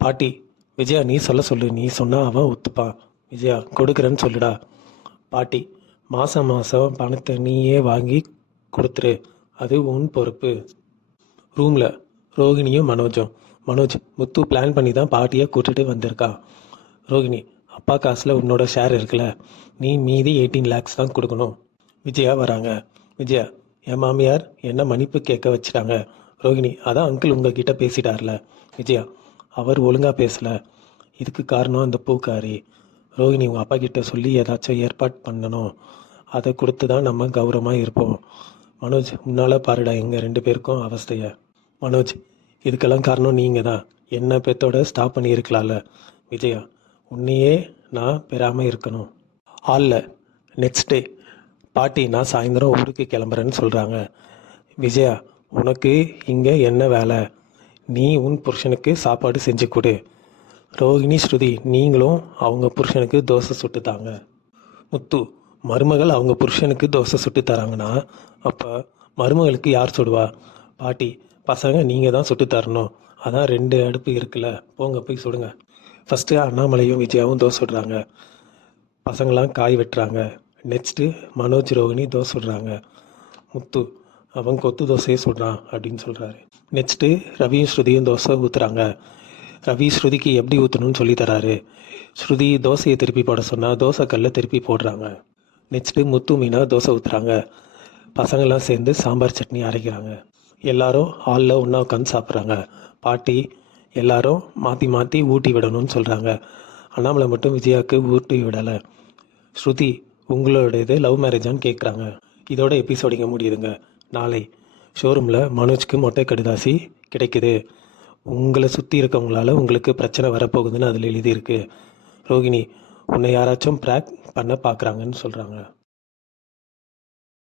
பாட்டி, விஜயா நீ சொல்ல சொல்லு, நீ சொன்னா அவன் ஒத்துப்பான். விஜயா, கொடுக்குறேன்னு சொல்லுடா. பாட்டி, மாதம் மாதம் பணத்தை நீயே வாங்கி கொடுத்துரு, அது உன் பொறுப்பு. ரூமில் ரோகிணியும் மனோஜும். மனோஜ், முத்து பிளான் பண்ணி தான் பாட்டியை கூட்டிட்டு வந்திருக்கா. ரோகிணி, அப்பா காசில் உன்னோட ஷேர் இருக்குல்ல, நீ மீதி 18 lakhs தான் கொடுக்கணும். விஜயா வராங்க. விஜயா, என் மாமியார் என்ன மன்னிப்பு கேட்க வச்சிட்டாங்க. ரோகிணி, அதான் அங்கிள் உங்ககிட்ட பேசிட்டார்ல. விஜயா, அவர் ஒழுங்காக பேசலை, இதுக்கு காரணம் அந்த பூக்காரி. ரோகிணி, உங்கள் அப்பா கிட்ட சொல்லி ஏதாச்சும் ஏற்பாடு பண்ணணும், அதை கொடுத்து தான் நம்ம கௌரவமாக இருப்போம். மனோஜ், முன்னால் பாருடா எங்கள் 2 பேருக்கும் அவஸ்தைய. மனோஜ், இதுக்கெல்லாம் காரணம் நீங்கள் தான், என்ன பெத்தோட ஸ்டாப் பண்ணியிருக்கலாம்ல. விஜயா, உன்னையே நான் பெறாமல் இருக்கணும். ஹாலில் நெக்ஸ்ட் டே. பாட்டி, நான் சாயந்தரம் ஊருக்கு கிளம்புறேன்னு சொல்கிறாங்க. விஜயா, உனக்கு இங்கே என்ன வேலை, நீ உன் புருஷனுக்கு சாப்பாடு செஞ்சு கொடு. ரோகிணி, ஸ்ருதி, நீங்களும் அவங்க புருஷனுக்கு தோசை சுட்டு தாங்க. முத்து, மருமகள் அவங்க புருஷனுக்கு தோசை சுட்டு தராங்கன்னா அப்போ மருமகளுக்கு யார் சுடுவா. பாட்டி, பசங்க நீங்கள் தான் சுட்டு தரணும், அதான் 2 அடுப்பு இருக்குல்ல, போங்க போய் சுடுங்க. ஃபஸ்ட்டு அண்ணாமலையும் விஜயாவும் தோசை சுடுறாங்க, பசங்களாம் காய் வெட்டுறாங்க. நெக்ஸ்ட்டு மனோஜ் ரோகிணி தோசை சுடுறாங்க. முத்து, அவன் கொத்து தோசையே சுடுறான் அப்படின்னு சொல்கிறாரு. நெக்ஸ்ட்டு ரவியும் ஸ்ருதியும் தோசை ஊற்றுறாங்க. ரவி ஸ்ருதிக்கு எப்படி ஊற்றணும்னு சொல்லி தராரு. ஸ்ருதி தோசையை திருப்பி போட சொன்னால் தோசை கல்லை திருப்பி போடுறாங்க. நெக்ஸ்ட்டு முத்து மீனா தோசை ஊற்றுறாங்க. பசங்கள்லாம் சேர்ந்து சாம்பார் சட்னி அரைக்கிறாங்க. எல்லாரும் ஹாலில் ஒன்றா உட்காந்து சாப்பிட்றாங்க. பாட்டி, எல்லாரும் மாற்றி மாற்றி ஊட்டி விடணும்னு சொல்கிறாங்க. அண்ணாமலை மட்டும் விஜயாவுக்கு ஊட்டி விடலை. ஸ்ருதி, உங்களோடது லவ் மேரேஜான்னு கேட்குறாங்க. இதோட எபிசோட் இங்கே முடியுதுங்க. நாளை ஷோரூமில் மனோஜ்க்கு மொட்டை கடிதாசி கிடைக்குது. உங்களை சுற்றி இருக்கவங்களால உங்களுக்கு பிரச்சனை வரப்போகுதுன்னு அதில் எழுதியிருக்கு. ரோகிணி, உன்னை யாராச்சும் ப்ராக் பண்ண பார்க்குறாங்கன்னு சொல்கிறாங்க.